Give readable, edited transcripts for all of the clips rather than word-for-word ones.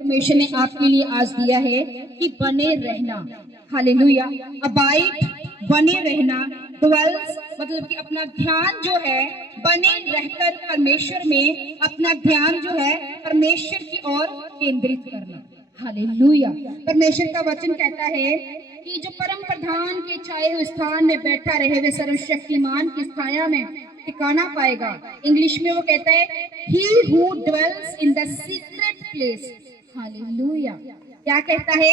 परमेश्वर ने आपके लिए आज दिया है कि बने रहना। हालेलुया। अबाइड, बने रहना। ड्वेल्स मतलब कि अपना ध्यान जो है बने रहकर परमेश्वर में अपना ध्यान जो है परमेश्वर की ओर केंद्रित करना। हालेलुया। परमेश्वर का वचन कहता है कि जो परम प्रधान के छाए हुए स्थान में बैठा रहे वे सर्वशक्तिमान की छाया में ठिकाना पाएगा। इंग्लिश में वो कहता है he who dwells in the secret place. Hallelujah. क्या कहता है?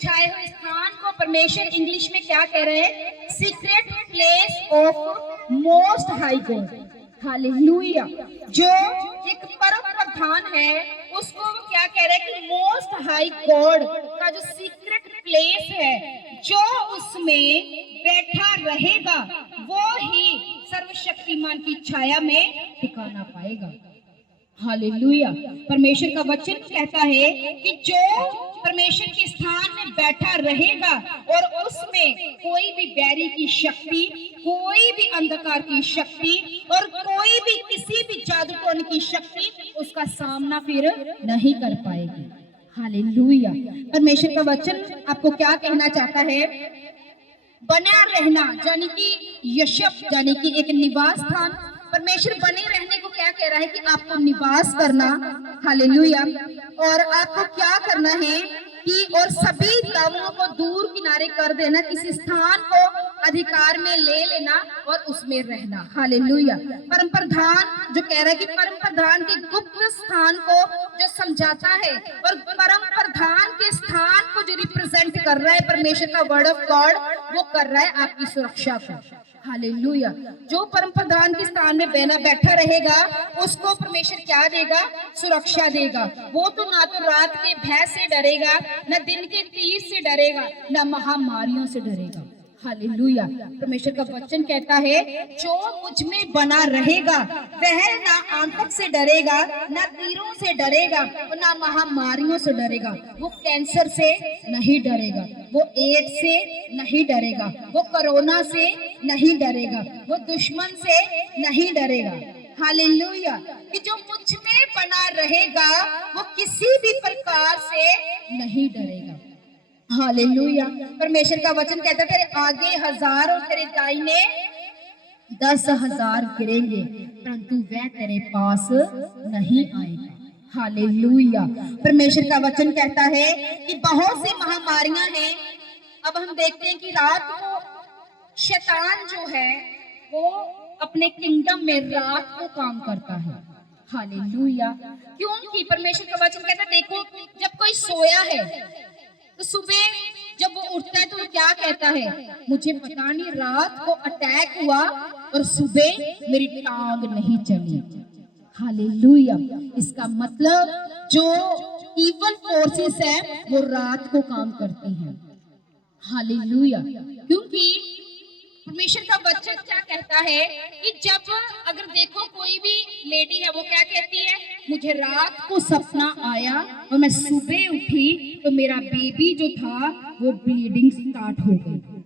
छाए हुए स्थान को परमेश्वर इंग्लिश में क्या कह रहे हैं? Secret place of most high God. Hallelujah. जो एक परम प्रधान है उसको वो क्या कह रहे हैं कि मोस्ट हाई गॉड का जो सीक्रेट प्लेस है जो उसमें बैठा रहेगा वो ही सर्वशक्तिमान की छाया में ठिकाना पाएगा। हालेलुया। परमेश्वर का वचन कहता है कि जो परमेश्वर के स्थान में बैठा रहेगा और उसमें कोई भी बैरी की शक्ति, कोई भी अंधकार की शक्ति और कोई भी किसी भी जादू टोने की शक्ति उसका सामना फिर नहीं कर पाएगी। हालेलुया। परमेश्वर का वचन आपको क्या कहना चाहता है? बना रहना यानी कि यशब यानी कि एक निवास स्थान। परमेश्वर बने रहने को क्या कह रहा है कि आपको निवास करना। हालेलुया। और आपको क्या करना है कि और सभी दावों को दूर किनारे कर देना, किसी स्थान को अधिकार में ले लेना और उसमें रहना। हालेलुया। परम प्रधान जो कह रहा है कि परम प्रधान के गुप्त स्थान को जो समझाता है और परम प्रधान के स्थान को जो रिप्रेजेंट कर रहा है परमेश्वर का वर्ड ऑफ गॉड, वो कर रहा है आपकी सुरक्षा को। हालेलुया। जो परम प्रधान के स्थान में बैठा रहेगा उसको परमेश्वर क्या देगा? सुरक्षा देगा। वो तो ना तो रात के भय से डरेगा, न दिन के तीर से डरेगा, न महामारियों से डरेगा। हालेलुया। परमेश्वर का वचन कहता है जो मुझ में बना रहेगा वह ना आंतक से डरेगा, ना तीरों से डरेगा और ना महामारियों से डरेगा। वो कैंसर से नहीं डरेगा, वो एड्स से नहीं डरेगा, वो कोरोना से नहीं डरेगा, वो दुश्मन से नहीं डरेगा। हालेलुया। कि जो मुझ में बना रहेगा वो किसी भी प्रकार से नहीं डरेगा। हालेलुया। परमेश्वर का वचन कहता है तेरे आगे 1000 और तेरे दाहिने 10,000 गिरेंगे परंतु वह तेरे पास नहीं आएगा। हालेलुया। परमेश्वर का वचन कहता है कि बहुत सी महामारियां हैं। अब हम देखते हैं कि रात को शैतान जो है वो अपने किंगडम में रात को काम करता है। हालेलुया। क्योंकि परमेश्वर का वचन कहता है देखो जब कोई सोया है तो सुबह जब वो उठता है तो वो क्या कहता है? मुझे पता नहीं रात को अटैक हुआ और सुबह मेरी टांग नहीं चली। हालेलुया। इसका मतलब जो इवल फोर्सेस है वो रात को काम करती हैं। हालेलुया। क्योंकि परमेश्वर का वचन क्या कहता है कि जब अगर देखो कोई भी लेडी है वो क्या कहती है? मुझे रात को सपना आया और मैं सुबह उठी तो मेरा बेबी जो था वो ब्लीडिंग स्टार्ट हो गई।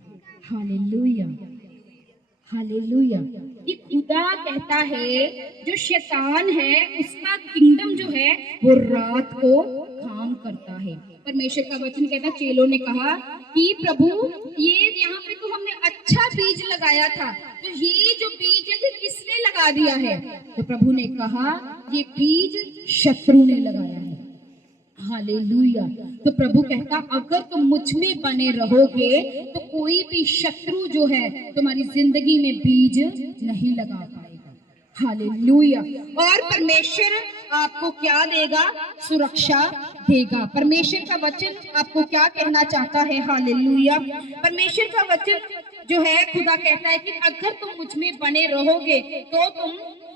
हालेलुया। हालेलुया। कि खुदा कहता है जो शैतान है उसका किंगडम जो है वो रात को काम करता है। परमेश्वर का वचन कहता है चेलों ने कहा कि प्रभु ये यहाँ पे तो हमने अच्छा बीज लगाया था, तो ये जो बीज है ये किसने लगा दिया है? तो प्रभु ने कहा ये बीज शत्रु ने लगाया है। हालेलुया। तो प्रभु कहता अगर तुम मुझ में बने रहोगे तो कोई भी शत्रु जो है तुम्हारी जिंदगी में बीज नहीं लगा पाएगा। हालेलुया। और परमेश्वर आपको क्या देगा? सुरक्षा देगा। परमेश्वर का वचन आपको क्या कहना चाहता है? हालेलुया। परमेश्वर का वचन जो है खुदा कहता है कि अगर तुम मुझ में बने रहोगे तो तुम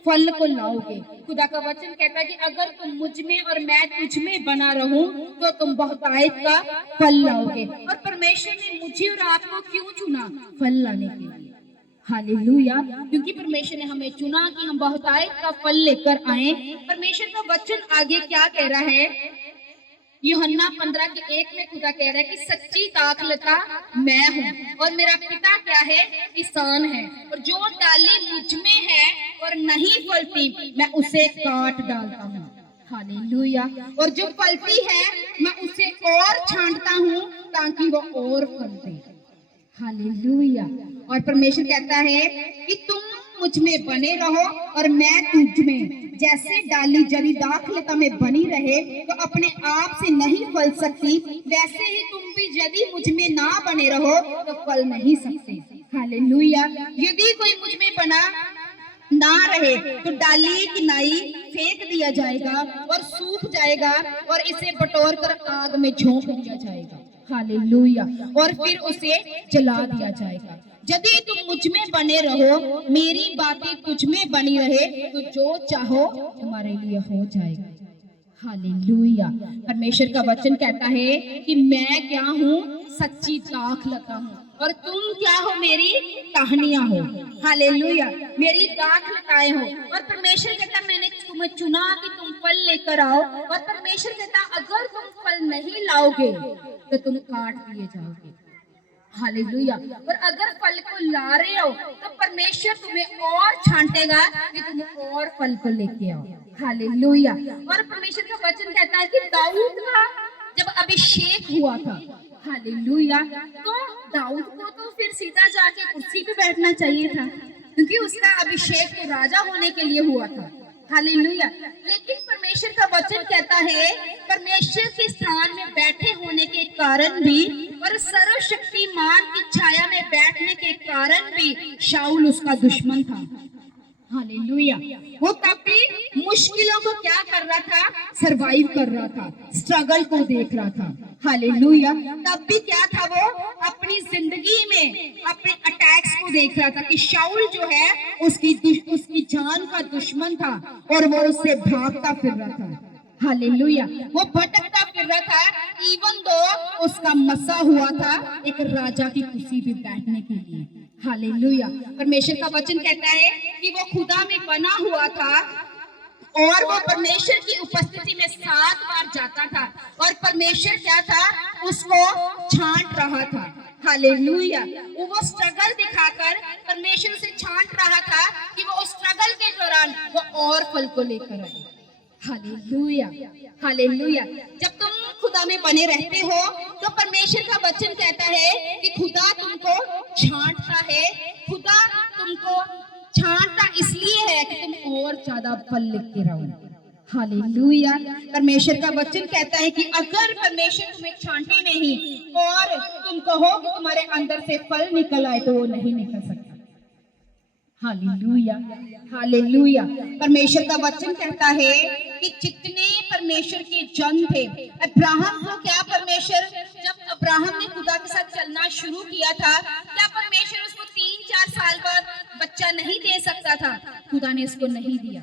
फल को लाओगे। खुदा का वचन कहता है कि अगर तुम मुझ में और मैं तुझ में बना रहूं तो तुम बहुतायत का फल लाओगे। और परमेश्वर ने मुझे और आपको क्यों चुना? फल लाने के लिए। हालेलुया। क्योंकि परमेश्वर ने हमें चुना कि हम बहुतायत का फल लेकर आए। परमेश्वर का वचन आगे क्या कह रहा है? यूहन्ना 15:1 में खुदा कह रहा है कि सच्ची दाखलता मैं हूँ और मेरा पिता क्या है? किसान है। और जो डाली मुझ में है और नहीं फलती मैं उसे काट डालता हूँ। हालेलुया। और जो फलती है और छांटता हूँ ताकि वो और फल दे। हालेलुया। और परमेश्वर कहता है कि तुम मुझ में बने रहो और मैं तुझ में। जैसे डाली जड़ी दाखलता में बनी रहे तो अपने आप से नहीं फल सकती, वैसे ही तुम भी यदि मुझ में ना बने रहो तो फल नहीं सकते। हालेलुया। यदि कोई मुझ में बना ना रहे तो डाली की नाई फेंक दिया जाएगा और सूख जाएगा और इसे बटोर कर आग में झोंक दिया जाएगा। हालेलुया। और फिर उसे जला दिया जाएगा। यदि तुम मुझ में बने रहो, मेरी बातें तुझ में बनी रहे, तो जो चाहो तुम्हारे लिए हो जाएगा। हालेलुया। परमेश्वर का वचन कहता है कि मैं क्या हूँ? सच्ची दाखलता हूँ और तुम क्या हो? मेरी टहनियां हो। हालेलुया। मेरी दाखलताएं हो। और परमेश्वर कहता मैंने तुम्हें चुना कि तुम फल लेकर आओ। और परमेश्वर कहता अगर तुम फल नहीं लाओगे तो तुम काट दिए जाओगे। हालेलुया। और अगर फल को ला रहे हो तो परमेश्वर तुम्हें और छांटेगा कि तुम और फल को लेके आओ। हालेलुया। और परमेश्वर का वचन कहता है कि दाऊद का जब अभिषेक हुआ था, हालेलुया, तो दाऊद को तो फिर सीधा जाके कुर्सी पे बैठना चाहिए था क्योंकि उसका अभिषेक तो राजा होने के लिए हुआ था। हालेलुया। लेकिन परमेश्वर का वचन कहता है परमेश्वर के स्थान में बैठे होने के कारण भी और सर्वशक्तिमान की छाया में बैठने के कारण भी शाऊल उसका दुश्मन था। हालेलुया। वो तब भी मुश्किलों को क्या कर रहा था? सरवाइव कर रहा था, स्ट्रगल को देख रहा था। हालेलुया। तब भी क्या था? वो अपनी जिंदगी में अपने अटैक्स को देख रहा था कि शाऊल जो है उसकी जान का दुश्मन था और वो उससे भागता फिर रहा था। हालेलुया। वो भटकता फिर रहा था इवन दो उसका मसा हुआ था एक राजा की कुर्सी पे बैठने के लिए। हालेलुया। परमेश्वर का वचन कहता है कि वो खुदा में बना हुआ था और वो परमेश्वर की उपस्थिति में 7 बार जाता था और परमेश्वर क्या था? उसको छांट रहा था। हालेलुया। वो स्ट्रगल दिखाकर परमेश्वर से छांट रहा था कि वो उस स्ट्रगल के दौरान वो और फल को लेकर आए। हालेलुया। हालेलुया। जब तुम खुदा में बने रहते हो तो परमेश्वर का वचन कहता है कि खुदा तुमको छांटता है। खुदा तुमको छांटता इसलिए है कि तुम और ज्यादा फल लेके रहो। हालेलुया। परमेश्वर का वचन कहता है कि अगर परमेश्वर तुम्हें छांटे नहीं और तुम कहो कि तुम्हारे अंदर से फल निकल आए तो वो नहीं निकल सकता। हालेलुया। हालेलुया। परमेश्वर का वचन कहता है कि जितने परमेश्वर के जन थे, अब्राहम को क्या परमेश्वर, जब अब्राहम ने खुदा के साथ चलना शुरू किया था, क्या परमेश्वर उसको 3-4 साल बाद बच्चा नहीं दे सकता था? खुदा ने उसको नहीं दिया।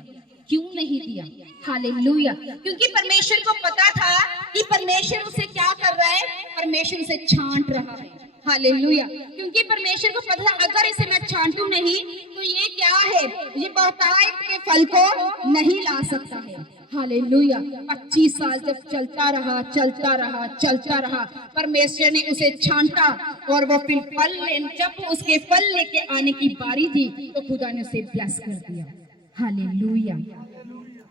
क्यों नहीं दिया? हालेलुया। क्योंकि परमेश्वर को पता था कि परमेश्वर उसे क्या कर रहा है? परमेश्वर उसे छांट रहा है। हालेलुया। क्योंकि परमेश्वर को पता था अगर इसे मैं छांटू नहीं तो ये क्या है? ये बहुतायत के फल को नहीं ला सकता है। हालेलुया। 25 साल जब चलता रहा, परमेश्वर ने उसे छांटा और वो फिर फल जब उसके फल लेके आने की बारी थी तो खुदा ने उसे ब्लेस कर दिया। हालेलुया।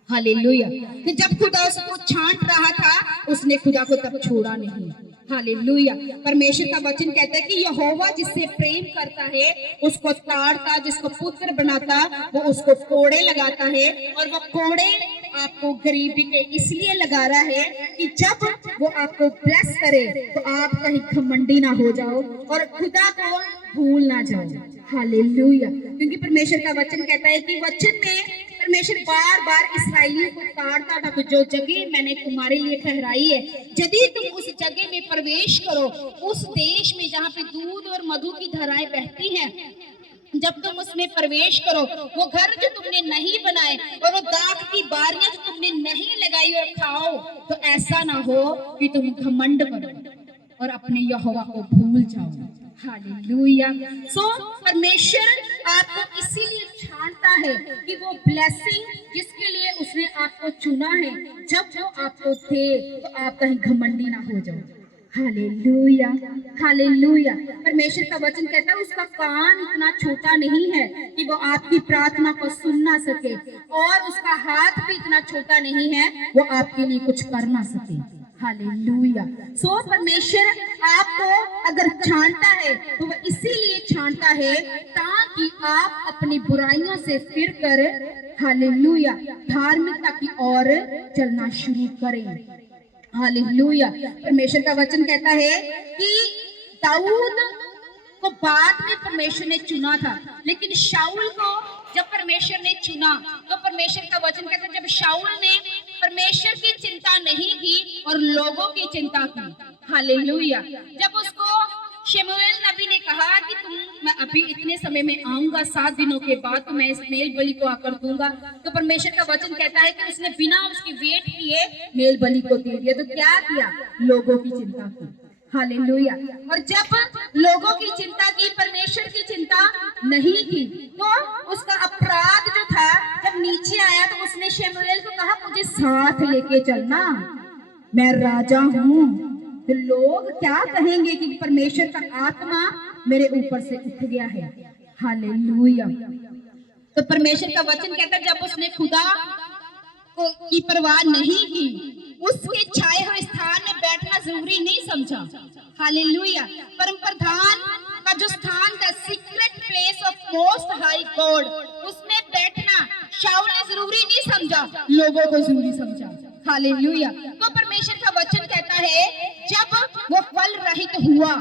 हालेलुया। तो जब खुदा उसको छांट रहा था उसने खुदा को तब छोड़ा नहीं। हालेलुया। परमेश्वर का वचन कहता है कि यहोवा जिससे प्रेम करता है उसको ताड़ता, जिसको पुत्र बनाता वो उसको कोड़े लगाता है। और वो कोड़े आपको गरीबी के इसलिए लगा रहा है कि जब वो आपको ब्लेस करे तो आप कहीं घमंडी ना हो जाओ और खुदा को भूल ना जाओ। हालेलुया। क्योंकि परमेश्वर का वचन कहता है कि वचन में परमेश्वर बार बार इसराइलियों को ताड़ता था कि जो जगह मैंने तुम्हारे लिए ठहराई है, यदि तुम उस जगह में प्रवेश करो, उस देश में जहाँ पे दूध और मधु की धाराएं बहती हैं, जब तुम उसमें प्रवेश करो, वो घर जो तुमने नहीं बनाए और वो दाख की बारियां जो तुमने नहीं लगाई और खाओ, तो ऐसा ना हो कि तुम घमंड करो और अपने यहोवा को भूल जाओ। हालेलुया। सो परमेश्वर आपको इसीलिए छांटता है कि वो ब्लेसिंग जिसके लिए उसने आपको चुना है, जब वो आपको थे तो आप कहीं घमंडी ना हो जाओ। हालेलुया। हालेलुया। परमेश्वर का वचन कहता है उसका कान इतना छोटा नहीं है कि वो आपकी प्रार्थना को सुन ना सके और उसका हाथ भी इतना छोटा नहीं है वो आपके लिए कुछ कर ना सके। हालेलुया। सो परमेश्वर आपको अगर छांटता है तो वह इसीलिए छांटता है ताकि आप अपनी बुराइयों से फिर कर, हालेलुया, धार्मिकता की ओर चलना शुरू करें। हालेलुया। परमेश्वर का वचन कहता है कि दाऊद को बाद में परमेश्वर ने चुना था, लेकिन शाऊल को जब परमेश्वर ने चुना तो परमेश्वर का वचन कहता है जब शाऊल ने परमेश्वर की चिंता नहीं की और लोगों की चिंता की, हालेलुया, जब उसको शमूएल नबी ने कहा कि मैं अभी इतने समय में आऊंगा, 7 दिनों के बाद तो मैं इस मेल बलि को आकर दूंगा, तो परमेश्वर का वचन कहता है कि उसने बिना उसकी वेट किए मेल बलि को दे दिया। तो क्या किया? लोगों की चिंता की, हालेलुया। और जब लोगों की चिंता की, परमेश्वर की चिंता नहीं की, तो उसका अपराध जो था जब नीचे आया तो उसने शमूएल को कहा मुझे साथ लेके चलना, मैं राजा हूँ, तो लोग क्या कहेंगे कि परमेश्वर का आत्मा मेरे ऊपर से उठ गया है, हालेलुया। तो परमेश्वर का वचन कहता है जब उसने खुदा की परवाह नहीं की, उसके छाए हुए स्थान में बैठना जरूरी नहीं समझा, हालेलुया। परम प्रधान का जो स्थान था, secret place of most high God, उसमें बैठना शाऊल ने जरूरी नहीं समझा, लोगों को जरूरी समझा, हालेलुया। तो परमेश्वर का वचन कहता है जब वो फल रहित हुआ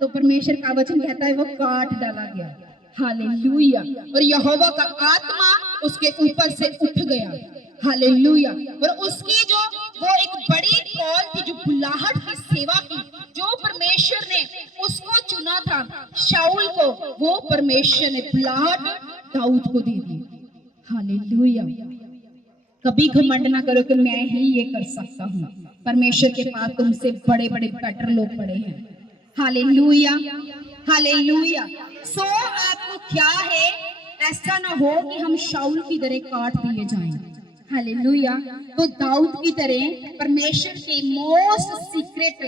तो परमेश्वर का वचन कहता है वो काट डाला गया, हालेलुया, और यहोवा का आत्मा उसके ऊपर से उठ गया, हालेलुया। और उसकी जो वो एक बड़ी कॉल थी, जो बुलाहट की सेवा की, जो परमेश्वर ने उसको चुना था शाऊल को, वो परमेश्वर ने बुलाहट दाऊद को दे दी, हालेलुया। कभी घमंड ना करो कि मैं ही ये कर सकता हूँ, परमेश्वर के पास तुमसे बड़े बड़े बेटर लोग पड़े हैं, हालेलुया, हालेलुया। सो आपको क्या है, ऐसा ना हो कि हम शाऊल की तरह काट दिए जाएं, हालेलुया। तो दाऊद की तरह परमेश्वर के मोस्ट सीक्रेट,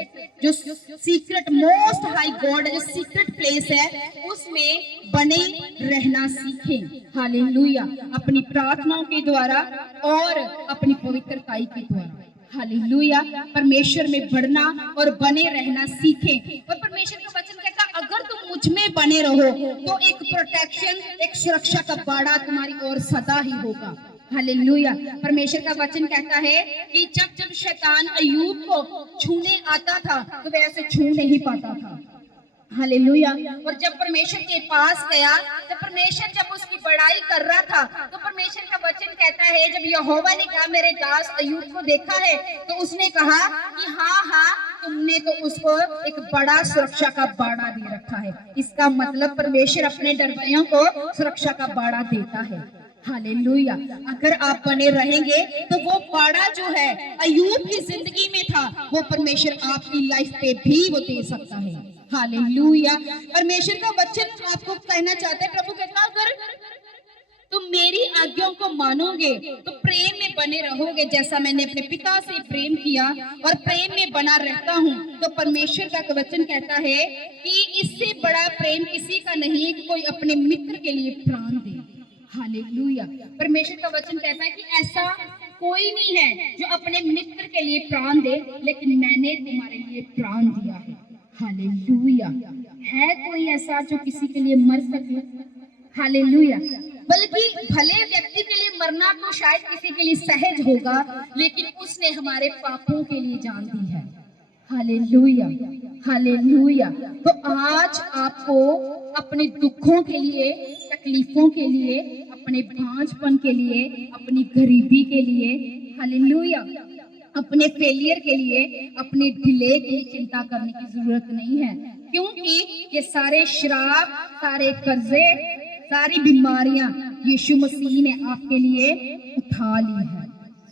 जो सीक्रेट मोस्ट हाई गॉड है, जो सीक्रेट प्लेस है, उसमें बने रहना सीखें, हालेलुया, अपनी प्रार्थनाओं के द्वारा और अपनी पवित्रताई के द्वारा, हालेलुया। परमेश्वर में बढ़ना और बने रहना सीखें। और परमेश्वर का वचन कहता है अगर तुम मुझ में बने रहो तो एक प्रोटेक्शन, एक सुरक्षा का बाड़ा तुम्हारी ओर सदा ही होगा, हालेलुया। परमेश्वर का वचन कहता है कि जब जब शैतान अय्यूब को छूने आता था तो वह उसे छू नहीं पाता था, हालेलुया। और जब परमेश्वर के पास गया, जब परमेश्वर जब उसकी बड़ाई कर रहा था, तो परमेश्वर का वचन कहता है जब यहोवा ने कहा मेरे दास अय्यूब को देखा है, तो उसने कहा कि हाँ हाँ, तुमने तो उसको एक बड़ा सुरक्षा का बाड़ा दे रखा है। इसका मतलब परमेश्वर अपने डरवैयों को सुरक्षा का बाड़ा देता है, हालेलुया। अगर आप बने रहेंगे तो वो बाड़ा जो है अय्यूब की जिंदगी में था, वो परमेश्वर आपकी लाइफ पे भी वो दे सकता है, हालेलुया। परमेश्वर का वचन आपको कहना चाहता है, प्रभु कहता अगर तुम मेरी आज्ञाओं को मानोगे तो प्रेम में बने रहोगे, जैसा मैंने अपने पिता से प्रेम किया और प्रेम में बना रहता हूँ। तो परमेश्वर का वचन कहता है कि इससे बड़ा प्रेम किसी का नहीं है कि कोई अपने मित्र के लिए प्राण दे, हालेलुया। परमेश्वर का वचन कहता है कि ऐसा कोई नहीं है जो अपने मित्र के लिए प्राण दे, लेकिन मैंने तुम्हारे लिए प्राण दिया है, हालेलुया। है कोई ऐसा जो किसी के लिए मर सके, हालेलुया। बल्कि भले व्यक्ति के लिए मरना तो शायद किसी के लिए सहज होगा, लेकिन उसने हमारे पापों के लिए जान दी है, हालेलुया, हालेलुया। तो आज आपको अपने दुखों के लिए, तकलीफों के लिए, अपने भांजपन के लिए, अपनी गरीबी के लिए, हालेलुया, अपने फेलियर के लिए, अपने डिले के लिए चिंता करने की जरूरत नहीं है, क्योंकि ये सारे श्राप, सारे कर्जे, सारी बीमारियां यीशु मसीह ने आपके लिए उठा ली है,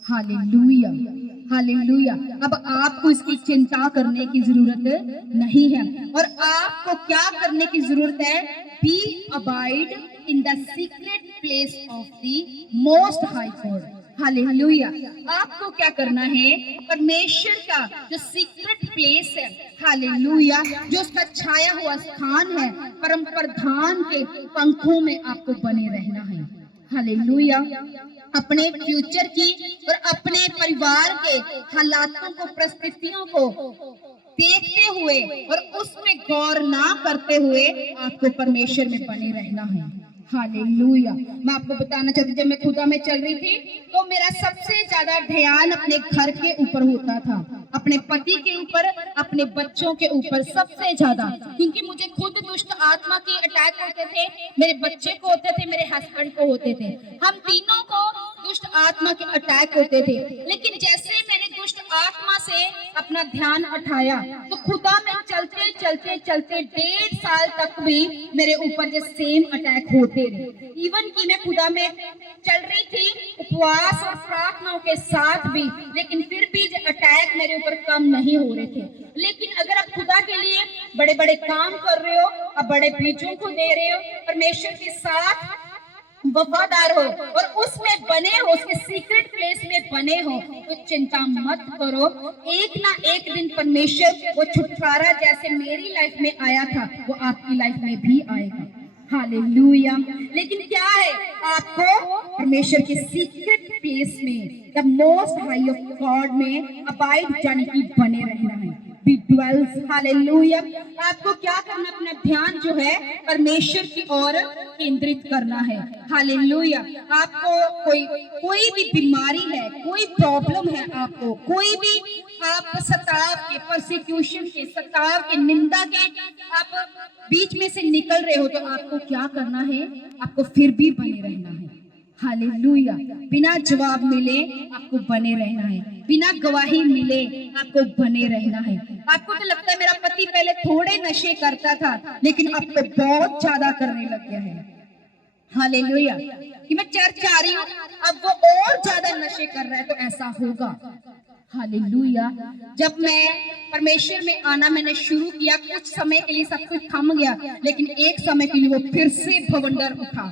हालेलुया, हालेलुया। अब आपको इसकी चिंता करने की जरूरत नहीं है, और आपको क्या करने की जरूरत है? Be abide in the secret place of the most high God, hallelujah. आपको क्या करना है? परमेश्वर का जो सीक्रेट प्लेस है, हालेलुया, जो उसका छाया हुआ स्थान है, परम प्रधान के पंखों में आपको बने रहना है, हालेलुया। अपने फ्यूचर की और अपने परिवार के हालातों को, परिस्थितियों को देखते हुए और उसमें गौर ना करते हुए आपको परमेश्वर में बने रहना है। हालेलुया। मैं आपको बताना चाहती, जब मैं खुदा में चल रही थी तो मेरा सबसे ज्यादा ध्यान अपने घर के ऊपर होता था, अपने पति के ऊपर, अपने बच्चों के ऊपर सबसे ज्यादा, क्योंकि मुझे खुद दुष्ट आत्मा के अटैक होते थे, मेरे बच्चे को होते थे, मेरे हस्बैंड को होते थे, हम तीनों को दुष्ट आत्मा के अटैक होते थे। लेकिन जैसे मैंने दुष्ट आत्मा से अपना ध्यान उठाया तो खुदा में चलते चलते चलते 1.5 साल तक भी मेरे ऊपर जो सेम अटैक होते रहे। इवन कि मैं खुदा में चल रही थी उपवास और प्रार्थनाओं के साथ भी, लेकिन फिर भी जो अटैक मेरे ऊपर कम नहीं हो रहे थे। लेकिन अगर आप खुदा के लिए बड़े बड़े काम कर रहे हो, आप बड़े बीजों को दे रहे हो, परमेश्वर के साथ वफादार हो और उसमें बने हो, उसके सीक्रेट प्लेस में बने हो, तो चिंता मत करो, एक ना एक दिन परमेश्वर वो छुटकारा जैसे मेरी लाइफ में आया था वो आपकी लाइफ में भी आएगा। हालेलुया। लेकिन क्या है, आपको परमेश्वर के सीक्रेट प्लेस में, the most high of God में अबाइड यानी कि बने रहना है, बी ड्वेल्स। हालेलुया। आपको क्या करना, अपना ध्यान जो है परमेश्वर की ओर केंद्रित करना है। हालेलुया। आपको कोई भी बीमारी है, कोई प्रॉब्लम है, आपको कोई भी आप सताव के, परसिक्यूशन के, सताव के, निंदा के आप बीच में से निकल रहे हो, तो आपको क्या करना है, आपको फिर भी बने रहना है। हालेलुया। बिना जवाब मिले आपको बने रहना है, बिना गवाही मिले आपको बने रहना है। आपको तो लगता है मेरा पति पहले थोड़े नशे करता था लेकिन अब तो बहुत ज्यादा करने लग गया है। हालेलुया। कि मैं चर्च आ रही हूँ, अब वो और ज्यादा नशे कर रहा है, तो ऐसा होगा। हालेलुया। जब मैं परमेश्वर में आना मैंने शुरू किया, कुछ समय के लिए सब कुछ थम गया, लेकिन एक समय के लिए वो फिर से भवंडर उठा।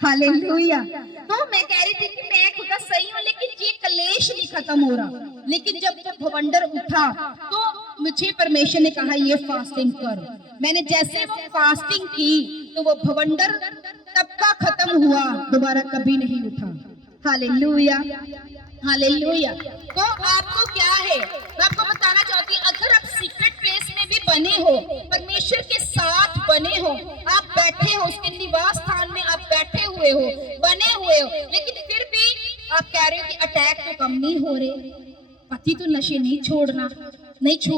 हालेलुया। तो मैं कह रही थी कि मैं खुदा सही हूँ, लेकिन ये कलेश नहीं खत्म हो रहा। लेकिन जब वो भवंडर उठा तो मुझे परमेश्वर ने कहा ये फास्टिंग कर। मैंने जैसे वो फास्टिंग की तो वो भवंडर तब का खत्म हुआ, दोबारा कभी नहीं उठा। हालेलुया। हालेलुया। तो आपको क्या है, मैं आपको बताना चाहती हूँ, अगर आप सीक्रेट प्लेस में भी बने हो, परमेश्वर के साथ बने हो, आप बैठे हो उसके निवास स्थान में, आप बैठे हुए हो, बने हुए हो, लेकिन फिर भी आप कह रहे हो कि अटैक तो कम नहीं हो रहे, पति तो नशे नहीं छोड़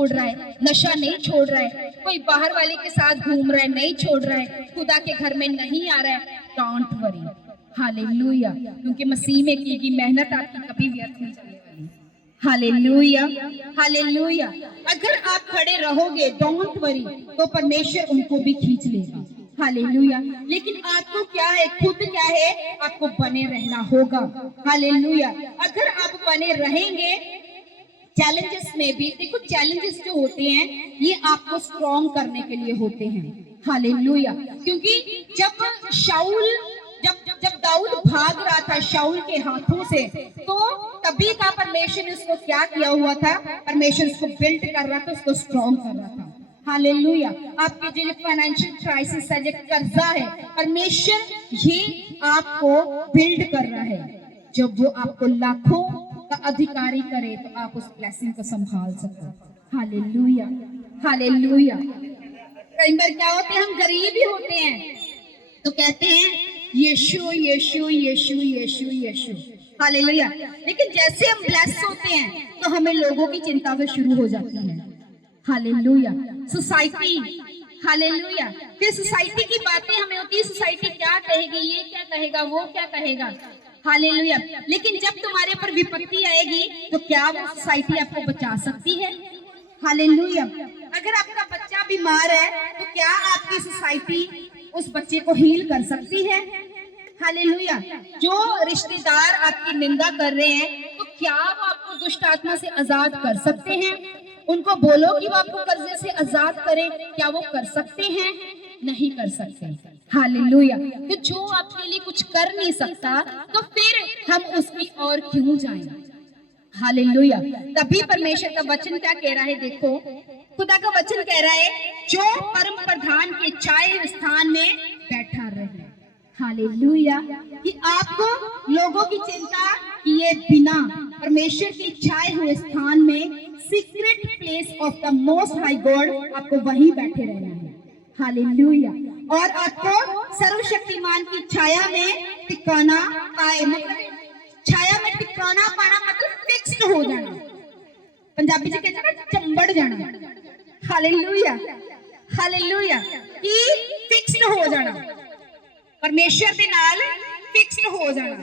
रहा है, नशा नहीं छोड़ रहा है, कोई बाहर वाले के साथ घूम रहा है, नहीं छोड़ रहा है, खुदा के घर में नहीं आ रहा है। Don't worry. हालेलुया। क्योंकि मसीह में की गई मेहनत आपकी कभी व्यर्थ नहीं जाने वाली। हालेलुया। हालेलुया। अगर आप खड़े रहोगे, डोंट वरी, तो परमेश्वर उनको भी खींच लेगा। हालेलुया। लेकिन आपको क्या है, खुद क्या है, आपको बने रहना होगा। हालेलुया। अगर आप बने रहेंगे चैलेंजेस में भी, देखो चैलेंजेस जो होते हैं ये आपको स्ट्रॉन्ग करने के लिए होते हैं। हालेलुया। क्योंकि जब शाऊल जब दाऊद भाग रहा था शाऊल के हाथों से, तो तभी का परमेश्वर ने उसको क्या किया हुआ था, परमेश्वर उसको बिल्ड कर रहा था, उसको स्ट्रॉन्ग कर रहा था। हालेलुया। आपके जो फाइनेंशियल क्राइसिस है, जो कर्जा है, परमेश्वर ये आपको बिल्ड कर रहा है। जब वो आपको लाखों का अधिकारी करे तो आप उस ब्लेसिंग को संभाल सको। हालेलुया। हालेलुया। कई बार क्या होते हैं, हम गरीब ही होते हैं तो कहते हैं यीशु यीशु यीशु यीशु यीशु। हालेलुया। लेकिन जैसे हम ब्लेस होते हैं तो हमें लोगों की चिंता भी शुरू हो जाती है। हालेलुया। सोसाइटी, हालेलुया, फिर सोसाइटी की बातें हमें होती है, सोसाइटी क्या कहेगी, ये क्या कहेगा, वो क्या कहेगा। हालेलुया। लेकिन जब तुम्हारे ऊपर विपत्ति आएगी तो क्या वो सोसाइटी आपको बचा सकती है? हालेलुया। अगर आपका बच्चा बीमार है तो क्या आपकी सोसाइटी उस बच्चे को हील कर सकती है? हालेलुया। जो रिश्तेदार आपकी निंदा कर रहे हैं तो क्या वो आपको दुष्ट आत्मा से आजाद कर सकते हैं? उनको बोलो कि वो आपको कर्जे से आजाद करें, क्या वो कर सकते हैं? नहीं कर सकते। हालेलुया। तो जो आपके लिए कुछ कर नहीं सकता तो फिर हम उसकी ओर क्यों जाएं? हालेलुया। तभी परमेश्वर का वचन क्या कह रहा है, देखो खुदा का वचन कह रहा है, जो परम प्रधान के चाय स्थान में बैठा रहे। हालेलुया। कि आपको लोगों की चिंता किए बिना परमेश्वर की छाए हुए स्थान में, secret place of the most high God, आपको वहीं बैठे रहना है। हालेलुया। और आपको सर्वशक्तिमान की छाया में टिकाना पाए, मतलब छाया में टिकाना पाना मतलब फिक्स्ड हो जाना। पंजाबी जी कहते हैं ना चंबड़ जाना। हालेलुया, हालेलुया, कि फिक्स्ड हो जाना, परमेश्वर के नाल फिक्स्ड हो जाना।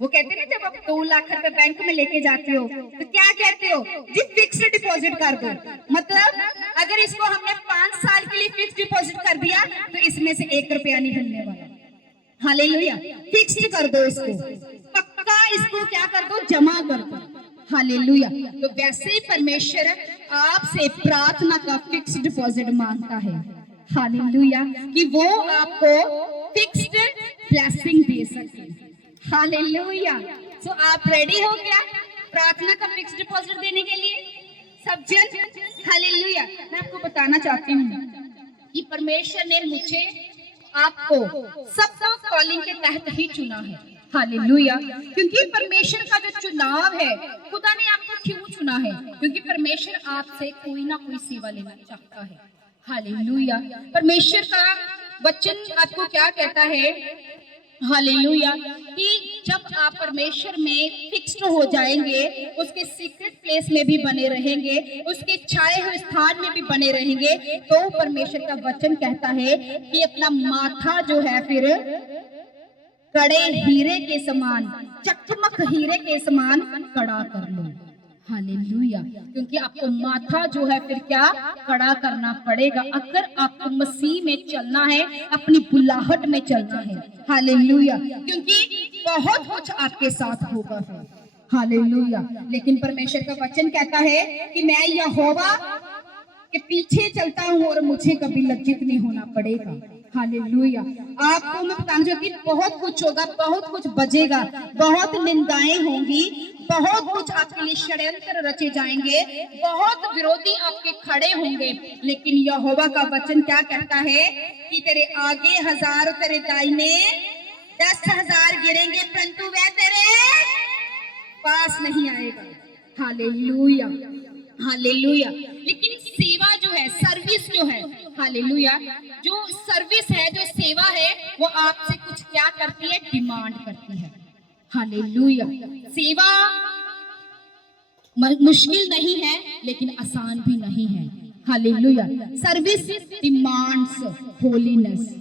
वो कहते हैं ना जब आप 2 लाख रुपए बैंक में लेके जाते हो तो क्या कहते हो जी, फिक्स्ड डिपॉजिट कर दो। मतलब अगर इसको हमने 5 साल के लिए फिक्स्ड डिपॉजिट कर दिया तो इसमें से 1 रुपया नहीं हिलने वाला। हालेलुया, फिक्स्ड कर दो इसको, पक्का इसको क्या कर दो, जमा कर दो। हालेलुया। तो वैसे ही परमेश्वर आपसे प्रार्थना का फिक्स्ड डिपॉजिट मांगता है। हालेलुया, कि वो आपको फिक्स्ड ब्लेसिंग दे सके। हालेलुया। सो आप रेडी हो क्या प्रार्थना का फिक्स्ड डिपॉजिट देने के लिए सब जन? हालेलुया। मैं आपको बताना चाहती हूँ कि परमेश्वर ने मुझे आपको सबको कॉलिंग के तहत ही चुना है। हालेलुया। क्योंकि परमेश्वर का जो चुनाव है, खुदा ने आपको क्यों चुना है? क्योंकि परमेश्वर आपसे कोई ना कोई सेवा लेना चाहता है। हालेलुया। परमेश्वर का वचन आपको क्या कहता है? हालेलुया, कि जब आप परमेश्वर में फिक्स्ड हो जाएंगे, उसके सीक्रेट प्लेस में भी बने रहेंगे, उसके छाए हुए स्थान में भी बने रहेंगे, तो परमेश्वर का वचन कहता है कि अपना माथा जो है फिर कड़े हीरे के समान, चकमक हीरे के समान कड़ा कर लो। हालेलुया। क्योंकि आपको माथा जो है फिर क्या कड़ा करना पड़ेगा अगर आपको मसीह में चलना है, अपनी बुलाहट में चलना है। हालेलुया। क्योंकि बहुत कुछ आपके साथ होगा फिर। हालेलुया। लेकिन परमेश्वर का वचन कहता है कि मैं यहोवा के पीछे चलता हूँ और मुझे कभी लज्जित नहीं होना पड़ेगा। हालेलुया। आपको मैं बताना चाहती हूँ, बहुत कुछ होगा, बहुत कुछ बजेगा, बहुत निंदाएं होंगी, बहुत कुछ आपके लिए षड्यंत्र रचे जाएंगे, बहुत विरोधी आपके खड़े होंगे, लेकिन यहोवा का वचन क्या कहता है कि तेरे आगे 1000, तेरे दाहिने 10,000 गिरेंगे, परंतु वह तेरे पास नहीं आएगा। Hallelujah, hallelujah. लेकिन सेवा जो है, सर्विस जो है, हालेलुया, जो सर्विस है, जो सेवा है, वो आपसे कुछ क्या करती है? डिमांड करती है। हालेलुया। सेवा मुश्किल नहीं है लेकिन आसान भी नहीं है। Hallelujah. Service demands holiness.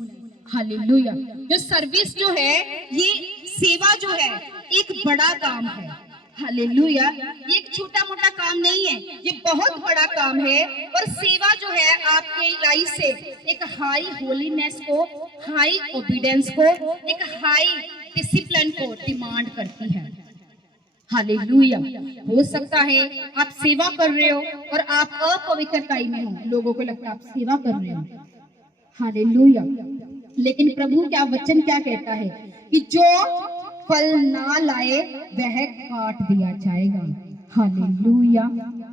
Hallelujah. जो सर्विस जो है, ये सेवा जो है एक बड़ा काम है। हालेलुया। ये एक छोटा मोटा काम नहीं है, ये बहुत बड़ा काम है। और सेवा जो है आपके लाइफ से एक हाई होलीनेस को, हाई ओबीडियंस को, एक हाई डिसिप्लिन को डिमांड करती है। हालेलुया। हो सकता है आप सेवा कर रहे हो और आप अपवित्रता में हो, लोगों को लगता है आप सेवा कर रहे हो। हालेलुया। लेकिन प्रभु क्या वचन क्या कहता है कि जो फल ना लाए वह काट दिया जाएगा। Hallelujah,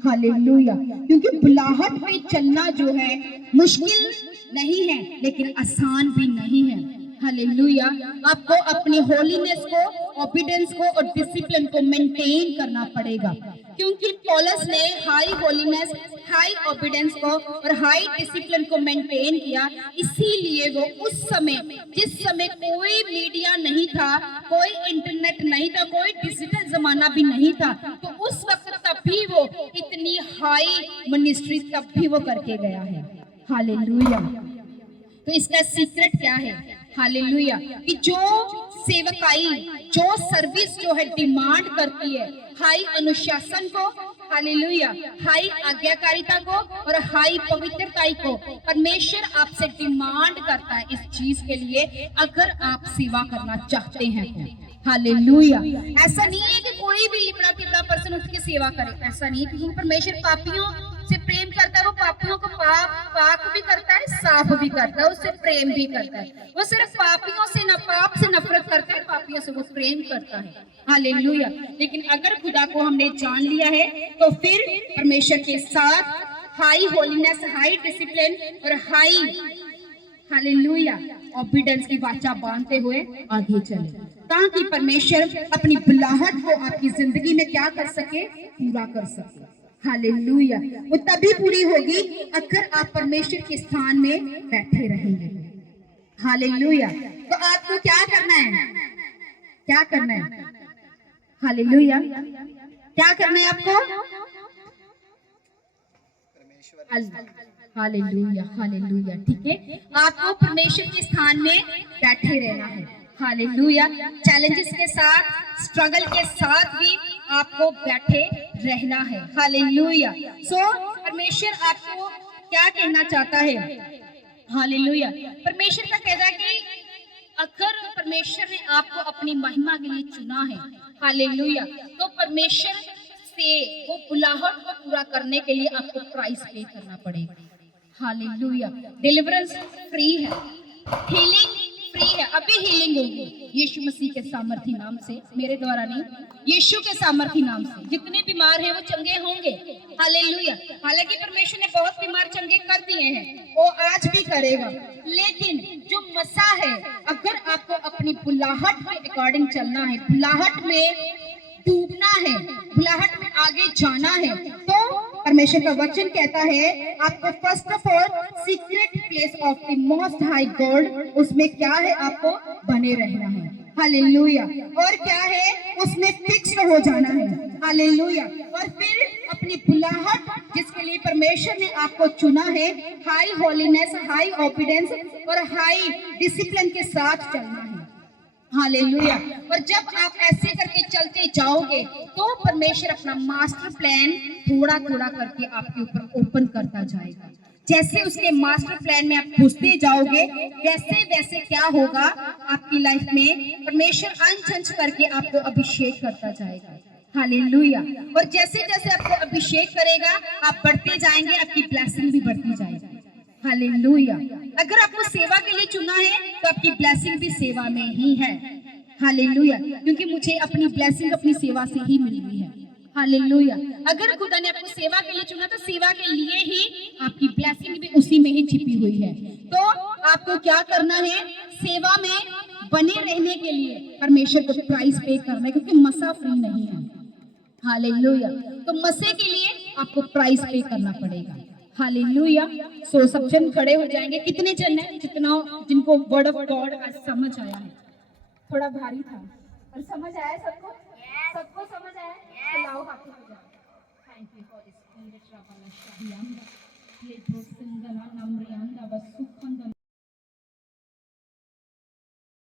hallelujah. क्योंकि बुलाहट में चलना जो है मुश्किल नहीं है लेकिन आसान भी नहीं है। हालेलुया। आपको अपनी होलीनेस को, ओबीडियंस को और डिसिप्लिन को मेंटेन करना पड़ेगा, क्योंकि पौलुस ने हाई होलीनेस, हाई ओबीडियंस को और हाई डिसिप्लिन को मेंटेन किया। इसीलिए वो उस समय, जिस समय कोई मीडिया नहीं था, कोई इंटरनेट नहीं था, कोई डिजिटल जमाना भी नहीं था, तो उस वक्त तब भी वो इतनी हाई मिनिस्ट्री तब भी वो करके गया है। हालेलुया। तो इसका सीक्रेट क्या है? हालेलुया, कि जो सेवकाई, जो सर्विस जो है डिमांड करती है हाई अनुशासन को, हालेलुया, हाई आज्ञाकारिता को और हाई पवित्रताई को, परमेश्वर आपसे डिमांड करता है इस चीज के लिए, अगर आप सेवा करना चाहते हैं तो। हालेलुया। ऐसा नहीं है कि कोई भी लिबड़ा तिबड़ा पर्सन उसकी सेवा करे, ऐसा नहीं, क्योंकि परमेश्वर पापियों से प्रेम करता है। वो पापियों को पाक भी करता है, साफ भी करता है, उससे प्रेम भी करता है। वो सिर्फ पापियों से न पाप से नफरत करता है, पापियों से वो प्रेम करता है। हालेलुया। लेकिन अगर खुदा को हमने जान लिया है तो फिर परमेश्वर के साथ हाई होलीनेस, हाई डिसिप्लिन और हालेलुया, ऑबिडेंस की वाचा बांधते हुए आगे चले, ताकि परमेश्वर अपनी बुलाहट को आपकी जिंदगी में क्या कर सके, पूरा कर सके। हालेलुया, वो तभी पूरी होगी अगर आप परमेश्वर के स्थान में बैठे रहेंगे। हालेलुया, तो आपको क्या करना है, क्या करना है, हालेलुया, क्या करना है आपको, हालेलुया, हालेलुया, ठीक है, आपको परमेश्वर के स्थान में बैठे रहना है। हालेलुया, चैलेंजेस के साथ, स्ट्रगल के साथ भी आपको बैठे रहना है। हालेलुया, परमेश्वर आपको क्या कहना चाहता है, हालेलुया, परमेश्वर का कहना है कि अगर परमेश्वर ने आपको अपनी महिमा के लिए चुना है, हालेलुया, तो परमेश्वर से वो बुलाहट को पूरा करने के लिए आपको प्राइस पे करना पड़ेगा। हालेलुया, डिलीवरेंस फ्री है, हीलिंग फ्री है, अभी हीलिंग होगी यीशु मसीह के सामर्थी नाम से, मेरे द्वारा नहीं, यीशु के सामर्थी नाम से। जितने बीमार हैं वो चंगे होंगे। हालेलुया, हालांकि परमेश्वर ने बहुत बीमार चंगे कर दिए हैं, वो आज भी करेगा, लेकिन जो मसा है, अगर आपको अपनी बुलाहट के अकॉर्डिंग चलना है, बुलाहट में डूबना है, बुलाहट में आगे जाना है, तो परमेश्वर का वचन कहता है आपको first of all secret place of the most high God, उसमें क्या है, आपको बने रहना है। हालेलुया, और क्या है, उसमें फिक्स हो जाना है। हालेलुया, और फिर अपनी बुलाहट जिसके लिए परमेश्वर ने आपको चुना है, हाई होलीनेस, हाई ओबीडियंस और हाई डिसिप्लिन के साथ चलना है। हालेलुया, और जब आप ऐसे करके चलते जाओगे तो परमेश्वर अपना मास्टर प्लान थोड़ा थोड़ा करके आपके ऊपर ओपन करता जाएगा। जैसे उसके मास्टर प्लान में आप घुसते जाओगे, वैसे वैसे क्या होगा आपकी लाइफ में, परमेश्वर अंश करके आपको अभिषेक करता जाएगा। हालेलुया, और जैसे जैसे आपको अभिषेक करेगा आप बढ़ते जाएंगे, आपकी ब्लेसिंग भी बढ़ती जाएगी। हालेलुया, अगर आपको सेवा के लिए चुना है तो आपकी ब्लेसिंग भी सेवा में ही है। हालेलुया, क्योंकि मुझे अपनी ब्लेसिंग अपनी सेवा से ही मिल रही है। हालेलुया, अगर खुदा ने आपको सेवा के लिए चुना तो सेवा के लिए ही आपकी ब्लेसिंग भी उसी में ही छिपी हुई है। तो आपको क्या करना है, सेवा में बने रहने के लिए परमेश्वर को प्राइस पे करना है, क्योंकि मसा फ्री नहीं है। हालेलुया, तो मसे के लिए आपको प्राइस पे करना पड़ेगा। हालेलुया, सब जन खड़े हो जाएंगे, कितने जन है जितना जिनको वर्ड ऑफ गॉड आज समझ आया है, थोड़ा भारी था और समझ आया सबको, सबको समझ आया, तो लाओ हाथ ऊपर। Thank you for this spirit,